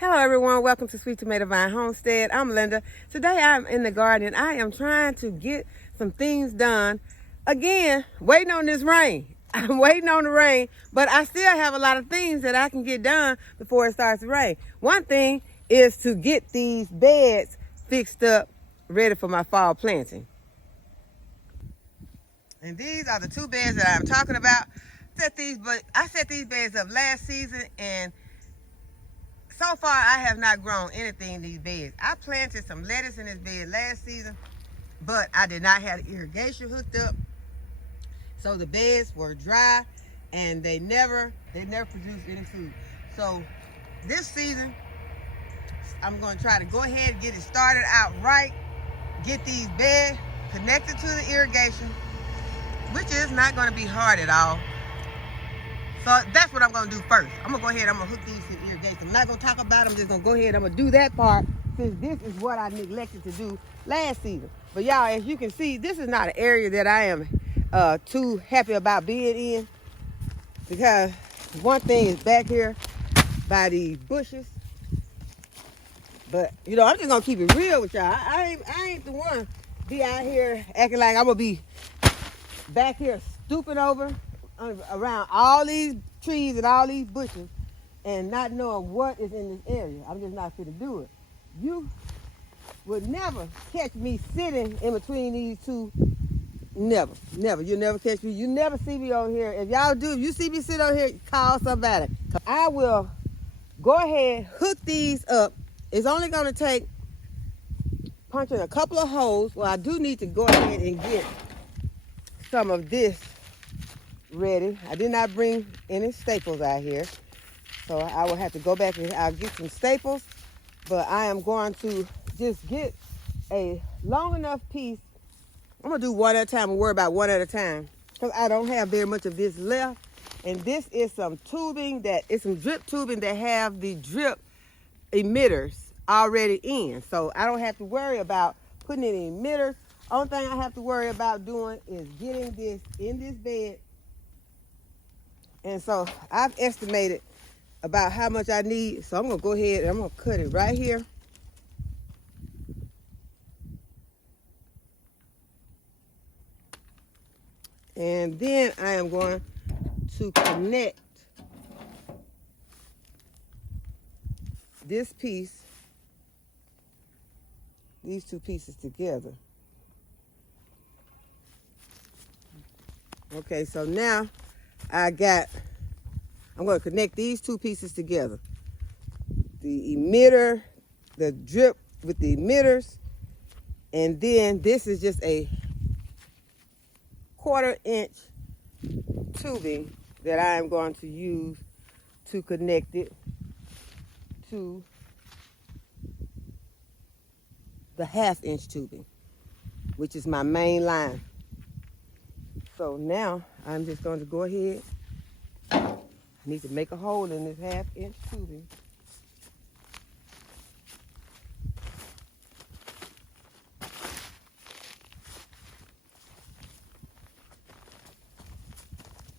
Hello everyone, welcome to Sweet Tomato Vine Homestead. I'm Linda. Today I'm in the garden. I am trying to get some things done. Again, waiting on this rain. I'm waiting on the rain, but I still have a lot of things that I can get done before it starts to rain. One thing is to get these beds fixed up, ready for my fall planting. And these are the two beds that I'm talking about. I set these beds up last season, and so far, I have not grown anything in these beds. I planted some lettuce in this bed last season, but I did not have the irrigation hooked up. So the beds were dry and they never produced any food. So this season, I'm going to try to go ahead and get it started out right, get these beds connected to the irrigation, which is not going to be hard at all. So that's what I'm going to do first. I'm going to go ahead, I'm going to hook these to the irrigation. I'm not going to talk about it, I'm just going to go ahead, I'm going to do that part, since this is what I neglected to do last season. But y'all, as you can see, this is not an area that I am too happy about being in, because one thing is back here by these bushes. But, you know, I'm just going to keep it real with y'all. I ain't the one be out here acting like I'm going to be back here stooping over around all these trees and all these bushes and not knowing what is in this area. I'm just not fit to do it. You would never catch me sitting in between these two. Never. You'll never catch me. You never see me on here. If y'all do, if you see me sit on here, call somebody. I will go ahead, hook these up. It's only going to take punching a couple of holes. Well, I do need to go ahead and get some of this ready. I did not bring any staples out here, so I will have to go back and I'll get some staples, but I am going to just get a long enough piece. I'm gonna do one at a time and worry about one at a time, because I don't have very much of this left. And this is some tubing it's some drip tubing that have the drip emitters already in, so I don't have to worry about putting any emitters. Only thing I have to worry about doing is getting this in this bed. And so I've estimated about how much I need. So I'm going to go ahead and I'm going to cut it right here. And then I am going to connect this piece, these two pieces together. Okay, so now I'm going to connect these two pieces together. The emitter, the drip with the emitters, and then this is just a 1/4 inch tubing that I am going to use to connect it to the 1/2 inch tubing, which is my main line. So now I'm just going to go ahead. I need to make a hole in this 1/2 inch tubing.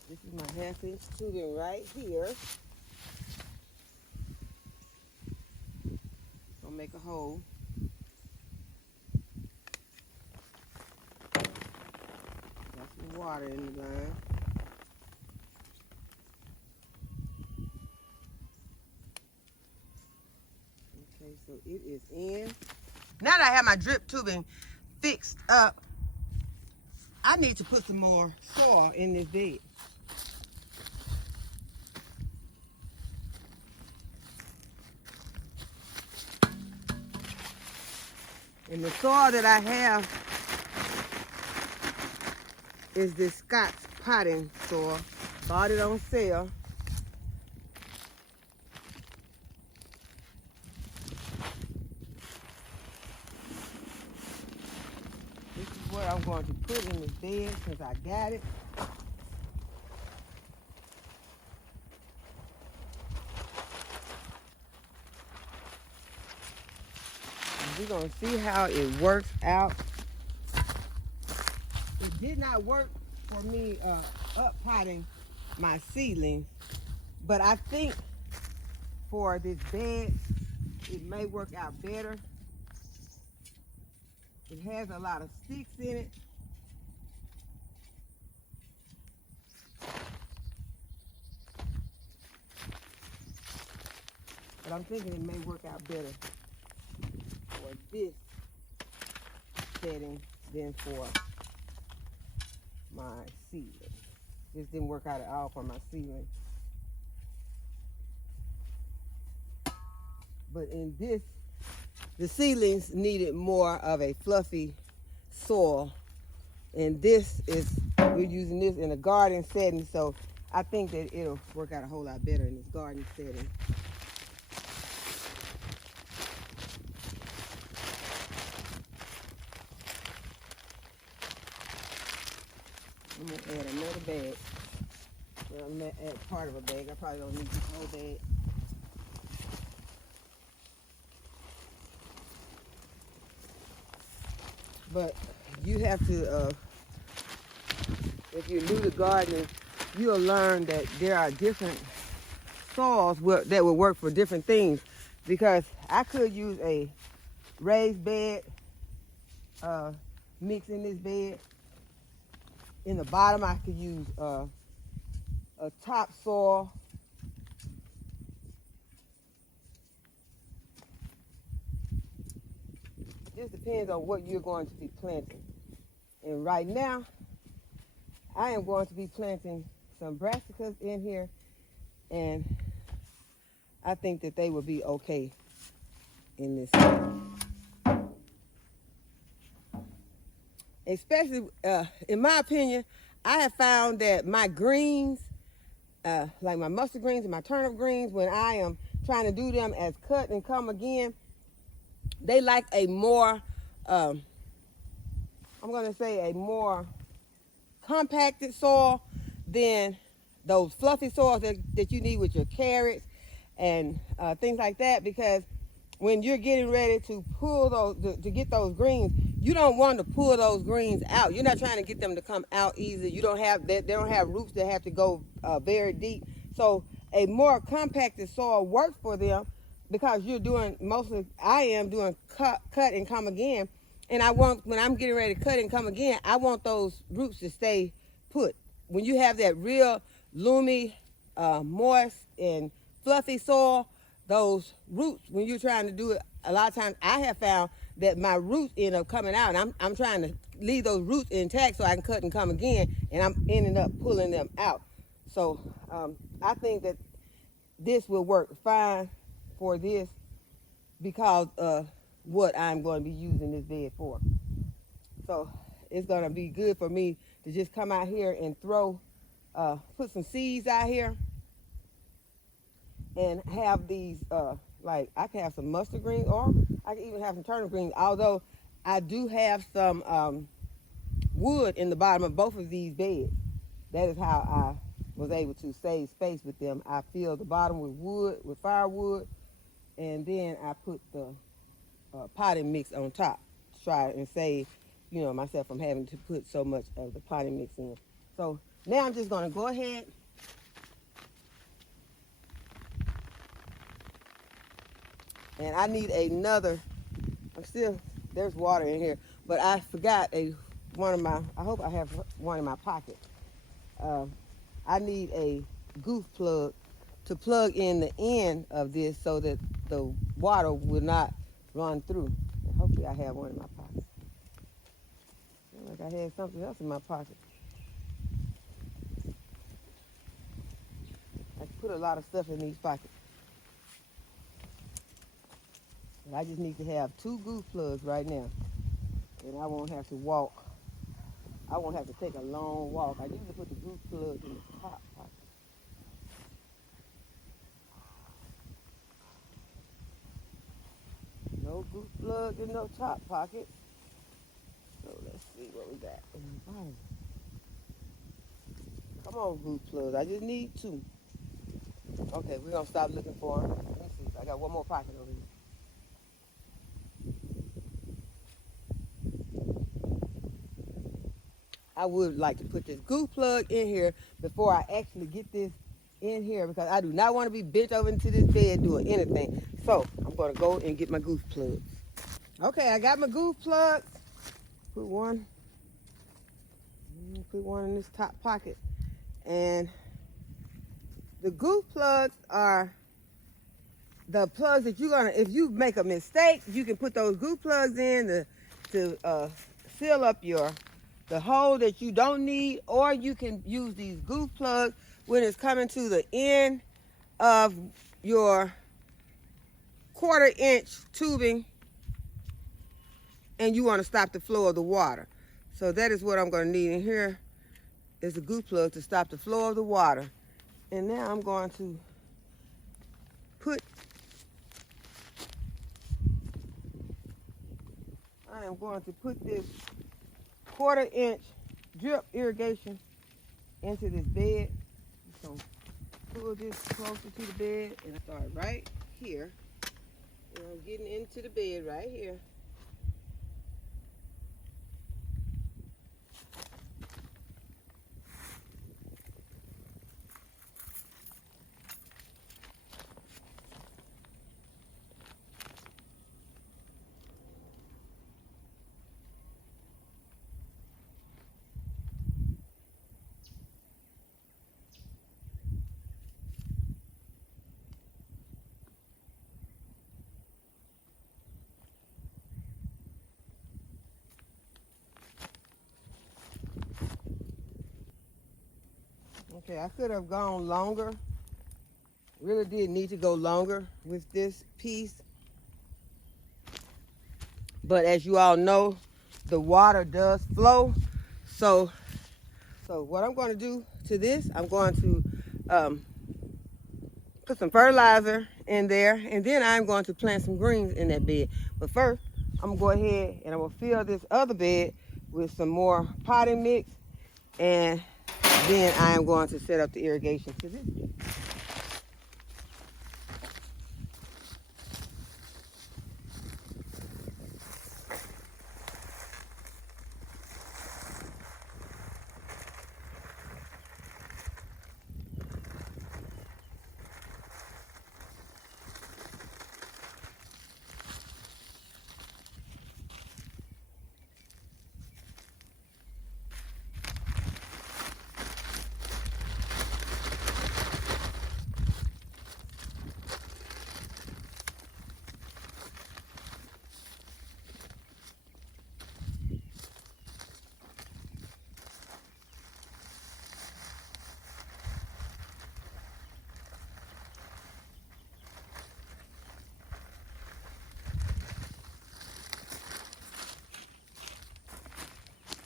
This is my 1/2 inch tubing right here. Gonna make a hole. Water in the line. Okay, so it is in. Now that I have my drip tubing fixed up, I need to put some more soil in this bed. And the soil that I have is this Scott's potting soil. Bought it on sale. This is what I'm going to put in this bed since I got it. And we're going to see how it works out. It did not work for me up potting my seedlings, but I think for this bed it may work out better. It has a lot of sticks in it. But I'm thinking it may work out better for this setting than for my ceiling. This didn't work out at all for my ceiling. But in this, the ceilings needed more of a fluffy soil. And this is, we're using this in a garden setting, so I think that it'll work out a whole lot better in this garden setting. I'm gonna add another bag. Well, I'm gonna add part of a bag. I probably don't need this whole bag. But you have to, if you're new to gardening, you'll learn that there are different soils that will work for different things. Because I could use a raised bed mix in this bed. In the bottom, I could use a top soil. Just depends on what you're going to be planting. And right now, I am going to be planting some brassicas in here, and I think that they will be okay in this setting. Especially, in my opinion, I have found that my greens, like my mustard greens and my turnip greens, when I am trying to do them as cut and come again, they like a more, I'm going to say a more compacted soil than those fluffy soils that you need with your carrots and things like that, because when you're getting ready to pull those, to get those greens, you don't want to pull those greens out. You're not trying to get them to come out easy. You don't have, they don't have roots that have to go very deep. So a more compacted soil works for them, because you're doing mostly, I am doing cut and come again. And I want, when I'm getting ready to cut and come again, I want those roots to stay put. When you have that real loomy, moist and fluffy soil, those roots, when you're trying to do it, a lot of times I have found that my roots end up coming out, and I'm trying to leave those roots intact so I can cut and come again, and I'm ending up pulling them out. So I think that this will work fine for this, because of what I'm going to be using this bed for. So it's going to be good for me to just come out here and throw, put some seeds out here, and have these, like I can have some mustard greens, or I can even have some turnip greens, although I do have some wood in the bottom of both of these beds. That is how I was able to save space with them. I filled the bottom with wood, with firewood, and then I put the potting mix on top to try and save, you know, myself from having to put so much of the potting mix in. So now I'm just going to go ahead and I need another, there's water in here, but I forgot one of my, I hope I have one in my pocket. I need a goof plug to plug in the end of this so that the water will not run through. And hopefully I have one in my pocket. Like I had something else in my pocket. I put a lot of stuff in these pockets. And I just need to have 2 goof plugs right now. And I won't have to walk. I won't have to take a long walk. I usually put the goof plugs in the top pocket. No goof plugs in no top pocket. So let's see what we got in the bottom. Come on, goof plugs. I just need 2. Okay, we're going to stop looking for them. Let me see. I got one more pocket over here. I would like to put this goof plug in here before I actually get this in here because I do not want to be bent over into this bed doing anything. So I'm going to go and get my goof plugs. Okay, I got my goof plugs. Put one in this top pocket. And the goof plugs are the plugs that you're gonna, if you make a mistake, you can put those goof plugs in to seal up the hole that you don't need, or you can use these goof plugs when it's coming to the end of your 1/4 inch tubing and you want to stop the flow of the water. So that is what I'm going to need in here, is a goof plug to stop the flow of the water. And now I'm going to put this 1/4 inch drip irrigation into this bed. So pull this closer to the bed and start right here. And I'm getting into the bed right here. Okay, I could have gone longer. Really did need to go longer with this piece. But as you all know, the water does flow. So what I'm going to do to this, I'm going to put some fertilizer in there, and then I'm going to plant some greens in that bed. But first, I'm going to go ahead and I'm going to fill this other bed with some more potting mix, and then I am going to set up the irrigation to this bed.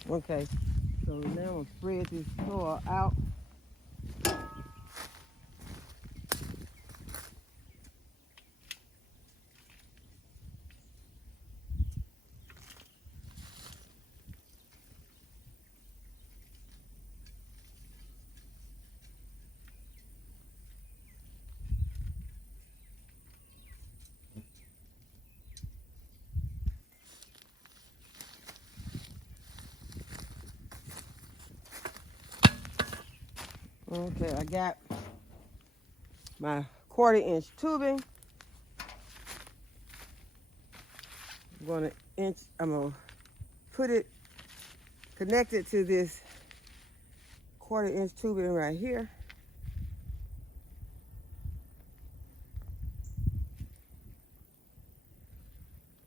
Okay, so now I'm going to spread this soil out. Okay, I got my 1/4 inch tubing. I'm gonna put it, connect it to this 1/4 inch tubing right here.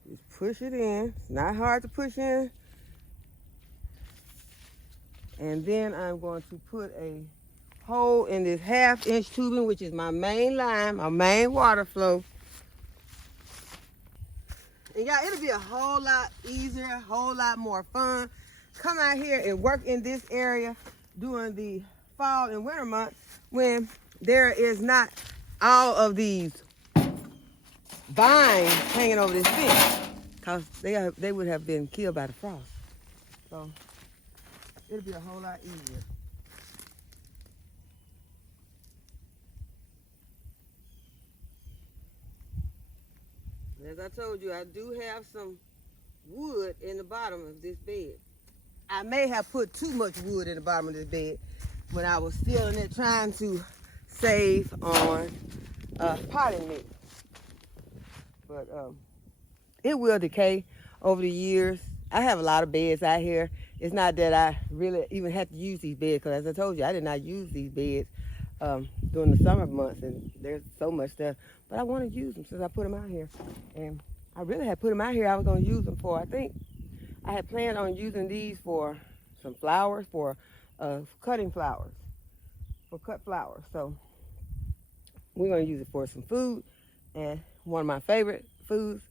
Just push it in. It's not hard to push in. And then I'm going to put a hole in this 1/2 inch tubing, which is my main line, my main water flow. And y'all, it'll be a whole lot easier, a whole lot more fun. Come out here and work in this area during the fall and winter months when there is not all of these vines hanging over this fence, because they would have been killed by the frost. So it'll be a whole lot easier. As I told you, I do have some wood in the bottom of this bed. I may have put too much wood in the bottom of this bed when I was filling it, trying to save on potting mix. But it will decay over the years. I have a lot of beds out here. It's not that I really even have to use these beds, because as I told you, I did not use these beds during the summer months, and there's so much stuff. But I want to use them since I put them out here. And I really had put them out here. I was going to use them for, I think, I had planned on using these for some flowers, for cutting flowers, for cut flowers. So we're going to use it for some food, and one of my favorite foods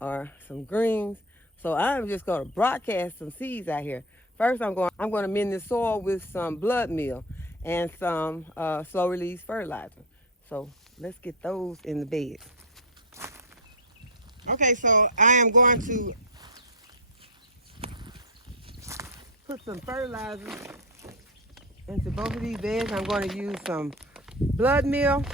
are some greens. So I'm just going to broadcast some seeds out here. First, I'm going to mend the soil with some blood meal and some slow release fertilizer. So let's get those in the bed. Okay, so I am going to put some fertilizer into both of these beds. I'm going to use some blood meal.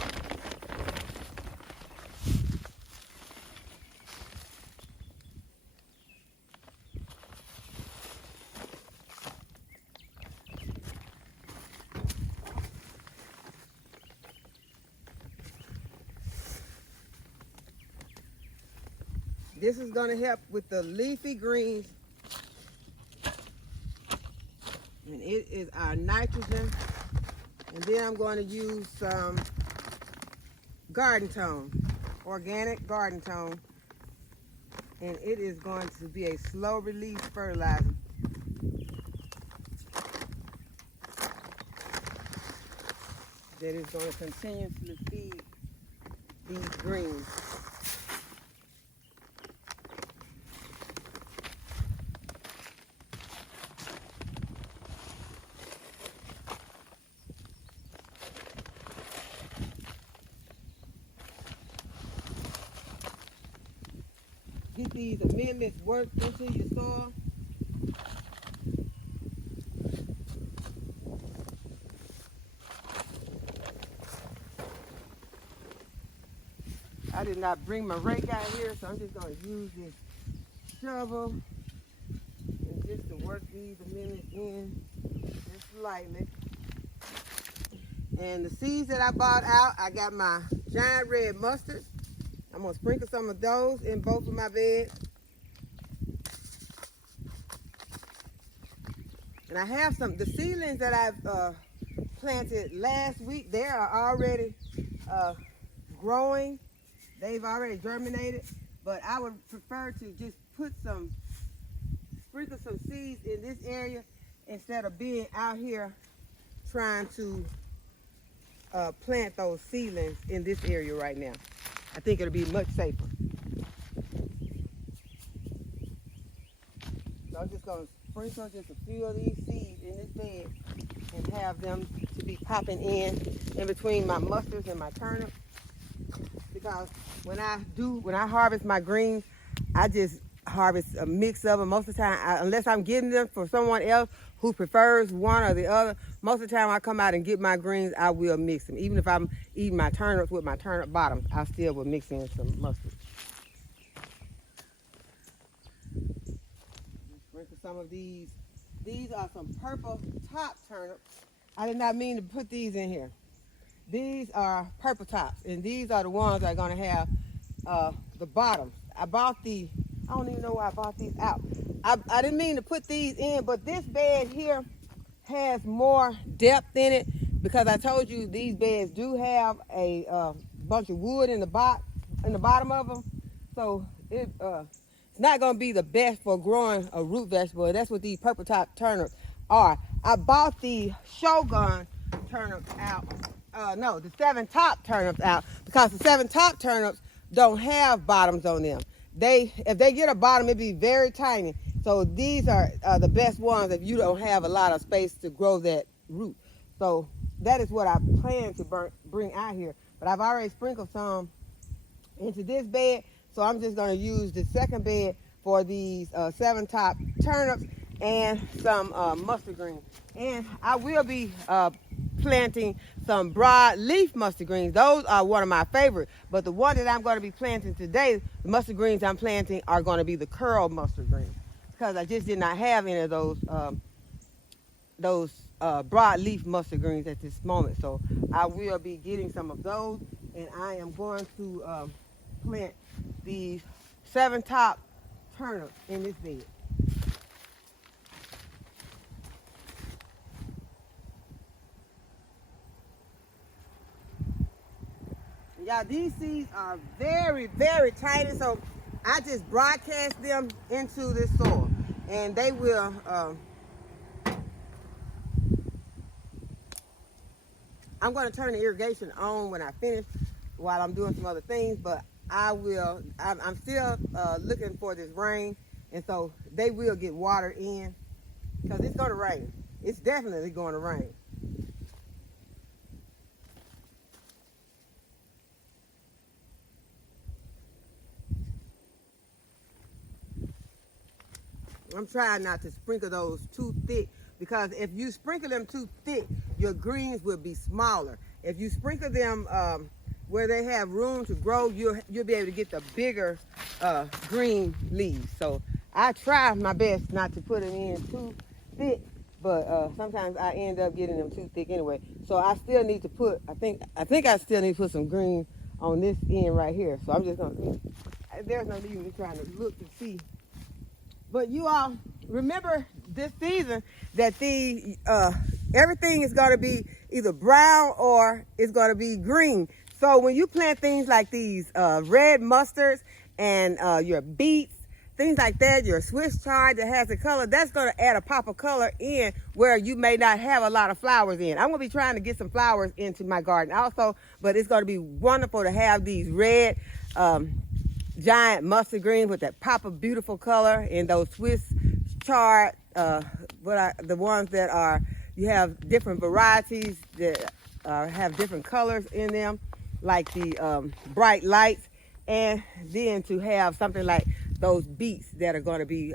This is going to help with the leafy greens. And it is our nitrogen. And then I'm going to use some garden tone, organic garden tone. And it is going to be a slow release fertilizer. That is going to continuously feed these greens. Get these amendments worked into your soil. I did not bring my rake out here, so I'm just going to use this shovel and just to work these amendments in just lightly. And the seeds that I bought out, I got my giant red mustard. I'm going to sprinkle some of those in both of my beds. And I have the seedlings that I've planted last week. They are already growing. They've already germinated. But I would prefer to just sprinkle some seeds in this area instead of being out here trying to plant those seedlings in this area right now. I think it'll be much safer. So I'm just going to sprinkle just a few of these seeds in this bed and have them to be popping in between my mustards and my turnips. Because when I harvest my greens, I just harvest a mix of them. Most of the time, unless I'm getting them for someone else who prefers one or the other, most of the time I come out and get my greens, I will mix them. Even if I'm eating my turnips with my turnip bottoms, I still will mix in some mustard. Sprinkle some of these. These are some purple top turnips. I did not mean to put these in here. These are purple tops, and these are the ones that are going to have the bottoms. I don't even know why I bought these out. I didn't mean to put these in, but this bed here has more depth in it because I told you these beds do have a bunch of wood in the bottom of them. So it's not going to be the best for growing a root vegetable. That's what these purple top turnips are. I bought the Shogun turnips out. No, the 7 top turnips out because the 7 top turnips don't have bottoms on them. If they get a bottom, it'd be very tiny. So these are the best ones if you don't have a lot of space to grow that root. So that is what I plan to bring out here. But I've already sprinkled some into this bed. So I'm just going to use the second bed for these 7 top turnips and some mustard greens. And I will be planting some broad leaf mustard greens. Those are one of my favorites. But the one that I'm going to be planting today, the mustard greens I'm planting are going to be the curl mustard greens because I just did not have any of those broadleaf mustard greens at this moment. So I will be getting some of those, and I am going to plant these 7-top turnips in this bed. Y'all, these seeds are very, very tiny, so I just broadcast them into this soil, and they will, I'm going to turn the irrigation on when I finish while I'm doing some other things, but I'm still looking for this rain, and so they will get water in, because it's going to rain. It's definitely going to rain. I'm trying not to sprinkle those too thick, because if you sprinkle them too thick, your greens will be smaller. If you sprinkle them where they have room to grow, you'll be able to get the bigger green leaves. So I try my best not to put them in too thick, but sometimes I end up getting them too thick anyway. So I still need to put, I think I still need to put some green on this end right here. So I'm just gonna, there's no need in me trying to look to see. But you all remember this season that everything is going to be either brown or it's going to be green. So when you plant things like these red mustards and your beets, things like that, your Swiss chard that has a color, that's going to add a pop of color in where you may not have a lot of flowers in. I'm going to be trying to get some flowers into my garden also, but it's going to be wonderful to have these red giant mustard green with that pop of beautiful color, and those Swiss chard, the ones that are, you have different varieties that have different colors in them, like the bright lights, and then to have something like those beets that are going to be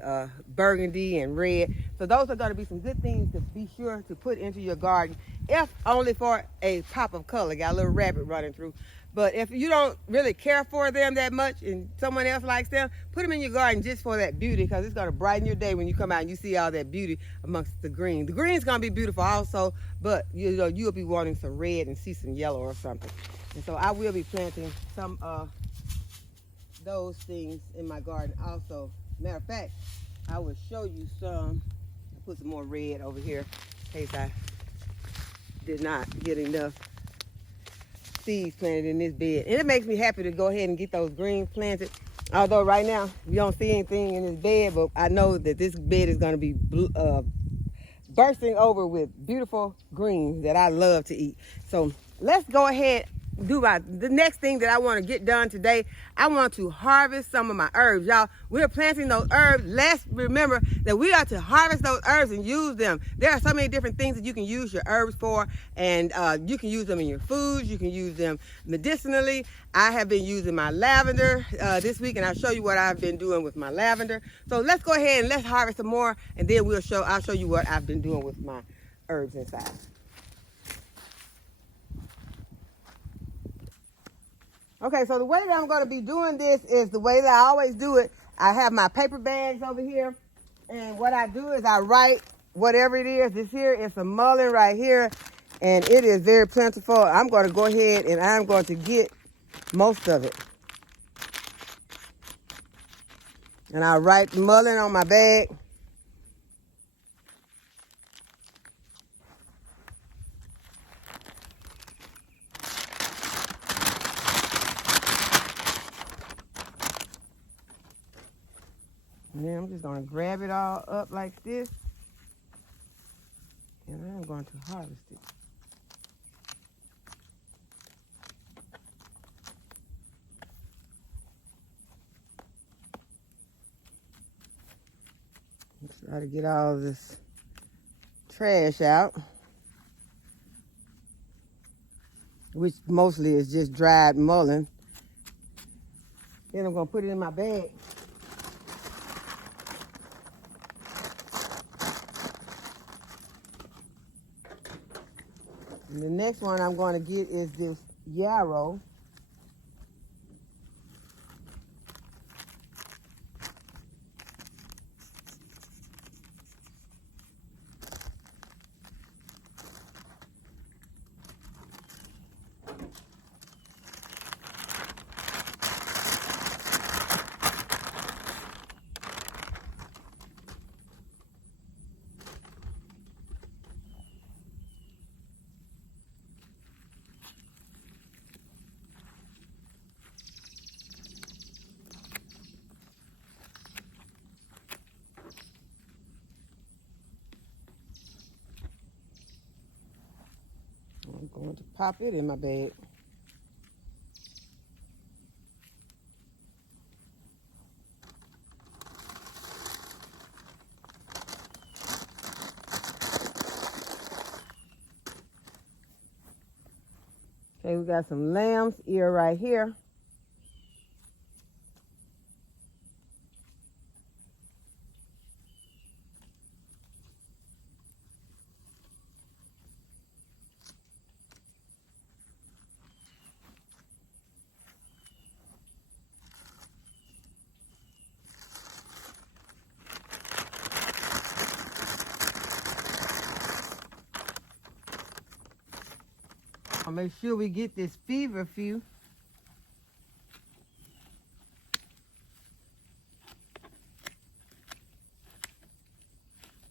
burgundy and red. So those are going to be some good things to be sure to put into your garden, if only for a pop of color. Got a little rabbit running through. But if you don't really care for them that much and someone else likes them, put them in your garden just for that beauty, because it's going to brighten your day when you come out and you see all that beauty amongst the green. The green's going to be beautiful also, but you'll be wanting some red and see some yellow or something. And so I will be planting some those things in my garden also. Matter of fact, I will show you some. I'll put some more red over here in case I did not get enough seeds planted in this bed. And it makes me happy to go ahead and get those greens planted. Although right now you don't see anything in this bed, but I know that this bed is going to be bursting over with beautiful greens that I love to eat. So let's go ahead do the next thing that I want to get done today. I want to harvest some of my herbs. Y'all, we're planting those herbs. Let's remember that we are to harvest those herbs and use them. There are so many different things that you can use your herbs for, and you can use them in your foods. You can use them medicinally. I have been using my lavender this week, and I'll show you what I've been doing with my lavender. So let's go ahead and let's harvest some more, and then I'll show you what I've been doing with my herbs inside. Okay, so the way that I'm going to be doing this is the way that I always do it. I have my paper bags over here, and what I do is I write whatever it is. This here is some mullein right here, and it is very plentiful. I'm going to go ahead and I'm going to get most of it. And I write mullein on my bag. And then I'm just going to grab it all up like this, and I'm going to harvest it. Let's try to get all this trash out, which mostly is just dried mullein. Then I'm going to put it in my bag. And the next one I'm going to get is this yarrow. I'm going to pop it in my bag. Okay, we got some lamb's ear right here. I'll make sure we get this feverfew.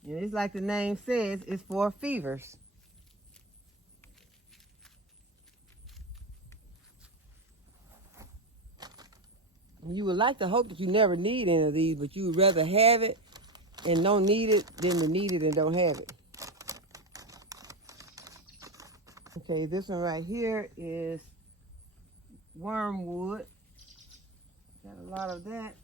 And it's like the name says, it's for fevers. You would like to hope that you never need any of these, but you would rather have it and don't need it than to need it and don't have it. Okay, this one right here is wormwood. Got a lot of that.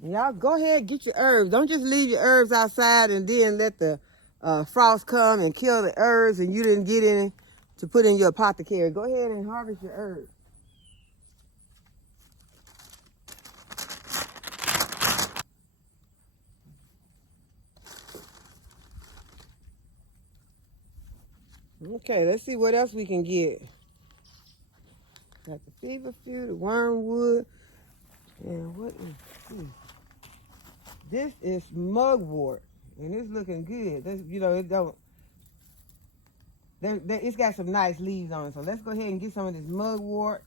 Y'all go ahead and get your herbs. Don't just leave your herbs outside and then let the frost come and kill the herbs and you didn't get any to put in your apothecary. Go ahead and harvest your herbs. Okay, let's see what else we can get. Got the feverfew, the wormwood, and what is this? This is mugwort, and it's looking good. This, you know, it don't. It's got some nice leaves on it, so let's go ahead and get some of this mugwort.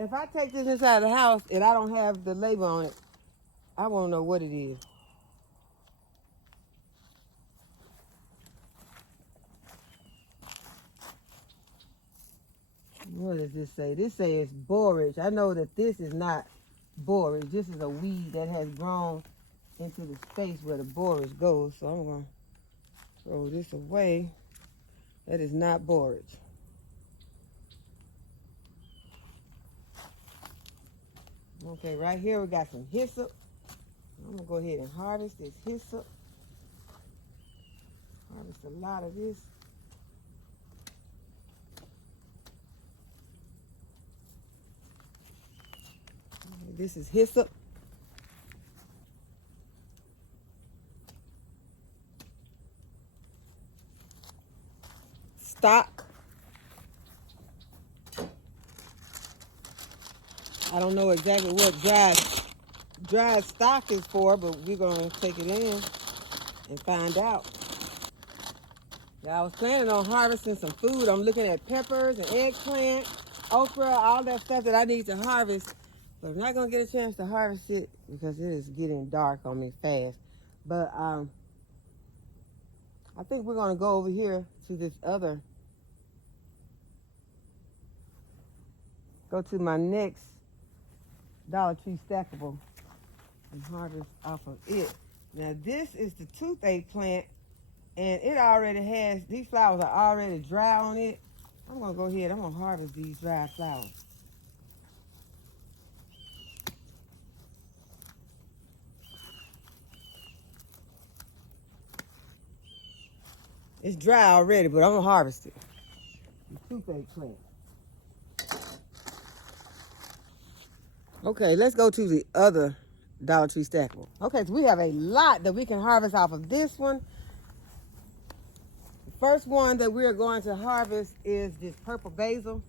If I take this inside the house and I don't have the label on it, I won't know what it is. What does this say? This says borage. I know that this is not borage. This is a weed that has grown into the space where the borage goes. So I'm going to throw this away. That is not borage. Okay, right here we got some hyssop. I'm going to go ahead and harvest this hyssop. Harvest a lot of this. This is hyssop. Stock. I don't know exactly what dried stock is for, but we're going to take it in and find out. Now, I was planning on harvesting some food. I'm looking at peppers and eggplant, okra, all that stuff that I need to harvest. But I'm not going to get a chance to harvest it because it is getting dark on me fast. But I think we're going to go over here to this other, go to my next Dollar Tree stackable and harvest off of it. Now, this is the toothache plant, and it already has, these flowers are already dry on it. I'm going to go ahead, I'm going to harvest these dry flowers. It's dry already, but I'm gonna harvest it. The toothache plant. Okay, let's go to the other Dollar Tree stackable. Okay, so we have a lot that we can harvest off of this one. The first one that we're going to harvest is this purple basil.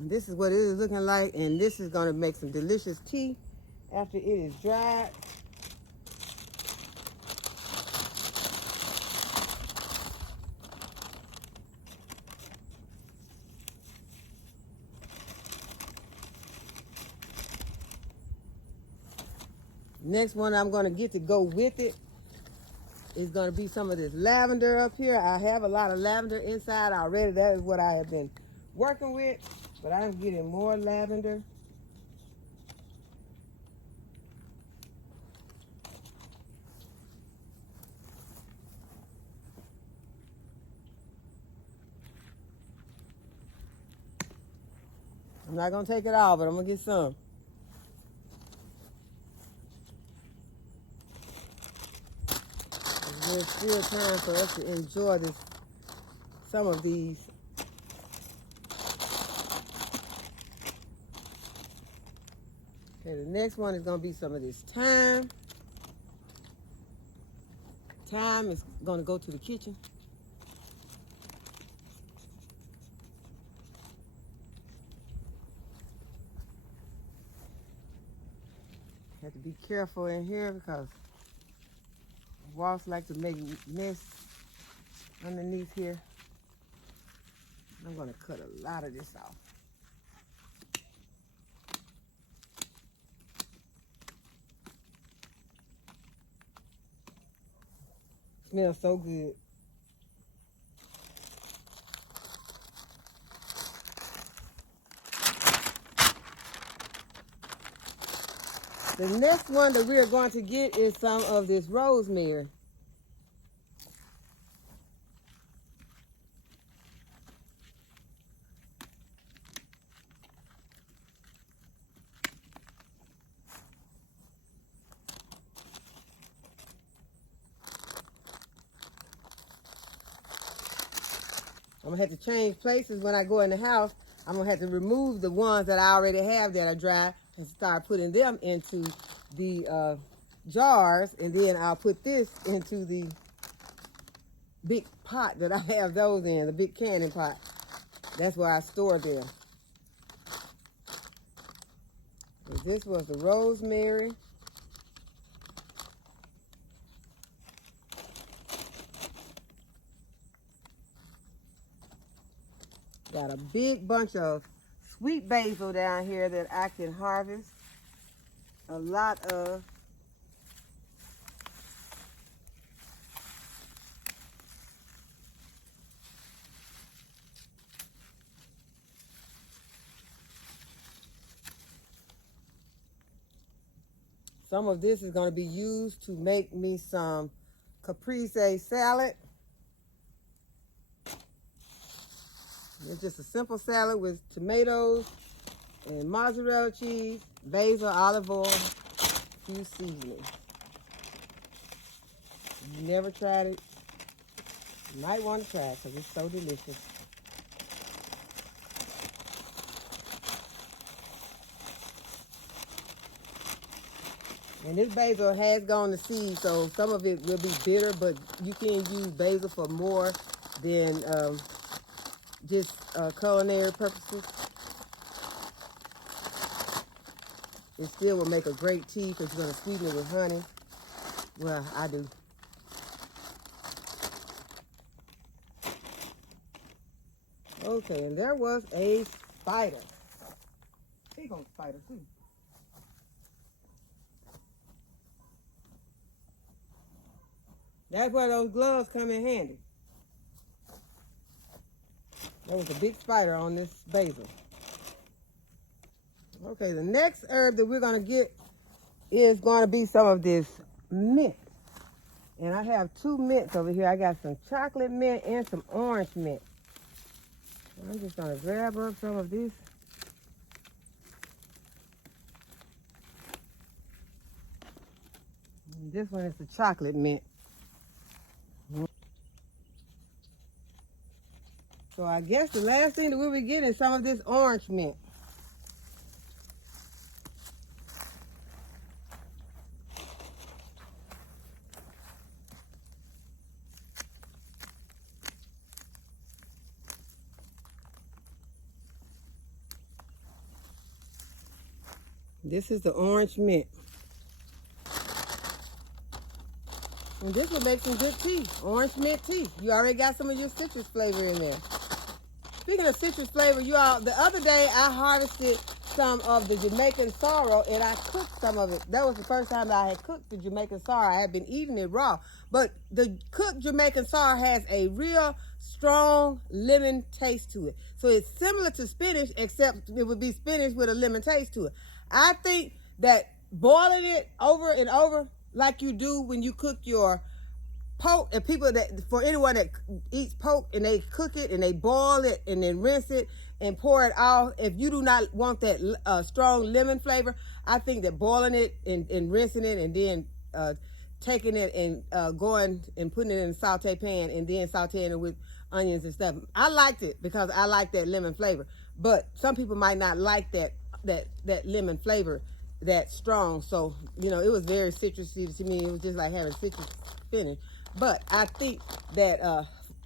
And this is what it is looking like, and this is gonna make some delicious tea after it is dried. Next one I'm gonna get to go with it is gonna be some of this lavender up here. I have a lot of lavender inside already. That is what I have been working with, but I'm getting more lavender. I'm not gonna take it all, but I'm gonna get some. There's still time for us to enjoy this, some of these. Okay, the next one is gonna be some of this thyme. Thyme is gonna go to the kitchen. Have to be careful in here because wasps like to make nests underneath here. I'm gonna cut a lot of this off. Smells so good. The next one that we are going to get is some of this rosemary. I'm gonna have to change places when I go in the house. I'm gonna have to remove the ones that I already have that are dry and start putting them into the jars, and then I'll put this into the big pot that I have those in, the big canning pot. That's where I store them. And this was the rosemary. Got a big bunch of sweet basil down here that I can harvest. A lot of. Some of this is going to be used to make me some caprese salad. It's just a simple salad with tomatoes and mozzarella cheese, basil, olive oil, a few seasonings. If you never tried it, you might want to try it because it's so delicious. And this basil has gone to seed, so some of it will be bitter, but you can use basil for more than just culinary purposes. It still will make a great tea because you're going to sweeten it with honey. Well, I do. Okay, and there was a spider. She's gonna spider too. That's where those gloves come in handy. There was a big spider on this basil. Okay, the next herb that we're going to get is going to be some of this mint. And I have two mints over here. I got some chocolate mint and some orange mint. I'm just going to grab up some of this. And this one is the chocolate mint. So I guess the last thing that we'll be getting is some of this orange mint. This is the orange mint. And this will make some good tea, orange mint tea. You already got some of your citrus flavor in there. Speaking of citrus flavor, you all, the other day I harvested some of the Jamaican sorrel and I cooked some of it. That was the first time that I had cooked the Jamaican sorrel. I had been eating it raw. But the cooked Jamaican sorrel has a real strong lemon taste to it. So it's similar to spinach, except it would be spinach with a lemon taste to it. I think that boiling it over and over like you do when you cook your pork, and people that, for anyone that eats pork and they cook it and they boil it and then rinse it and pour it off, if you do not want that strong lemon flavor, I think that boiling it and rinsing it and then taking it and going and putting it in a saute pan and then sauteing it with onions and stuff. I liked it because I like that lemon flavor, but some people might not like that lemon flavor that strong. So, you know, it was very citrusy to me. It was just like having citrus spinach. But I think that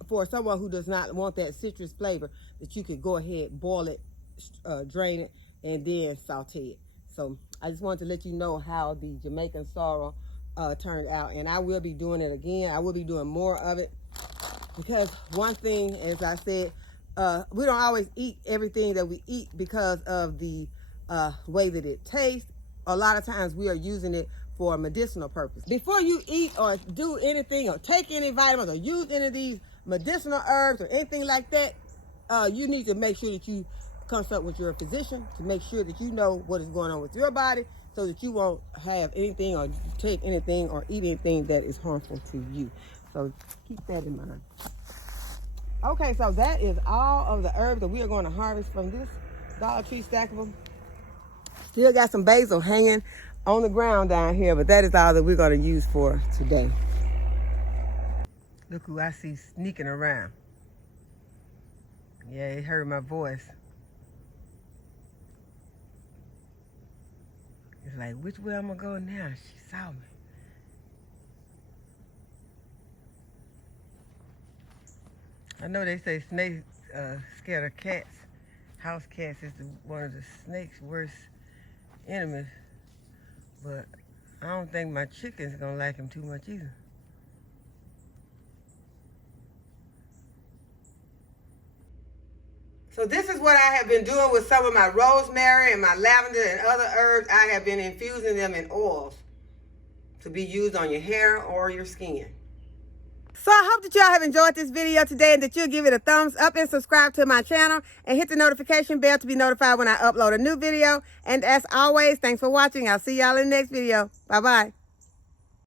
for someone who does not want that citrus flavor, that you could go ahead, boil it, drain it, and then saute it. So I just wanted to let you know how the Jamaican sorrel turned out. And I will be doing it again. I will be doing more of it. Because one thing, as I said, we don't always eat everything that we eat because of the way that it tastes. A lot of times we are using it for a medicinal purpose. Before you eat or do anything or take any vitamins or use any of these medicinal herbs or anything like that, you need to make sure that you consult with your physician to make sure that you know what is going on with your body so that you won't have anything or take anything or eat anything that is harmful to you. So keep that in mind. Okay, so that is all of the herbs that we are going to harvest from this Dollar Tree stackable. Still got some basil hanging on the ground down here, but that is all that we're going to use for today. Look who I see sneaking around. Yeah, he heard my voice. It's like, which way I'm going to go now? She saw me. I know they say snakes scared of cats. House cats is one of the snake's worst enemies. But I don't think my chicken's gonna like him too much either. So this is what I have been doing with some of my rosemary and my lavender and other herbs. I have been infusing them in oils to be used on your hair or your skin. So I hope that y'all have enjoyed this video today and that you'll give it a thumbs up and subscribe to my channel and hit the notification bell to be notified when I upload a new video. And as always, thanks for watching. I'll see y'all in the next video. Bye-bye.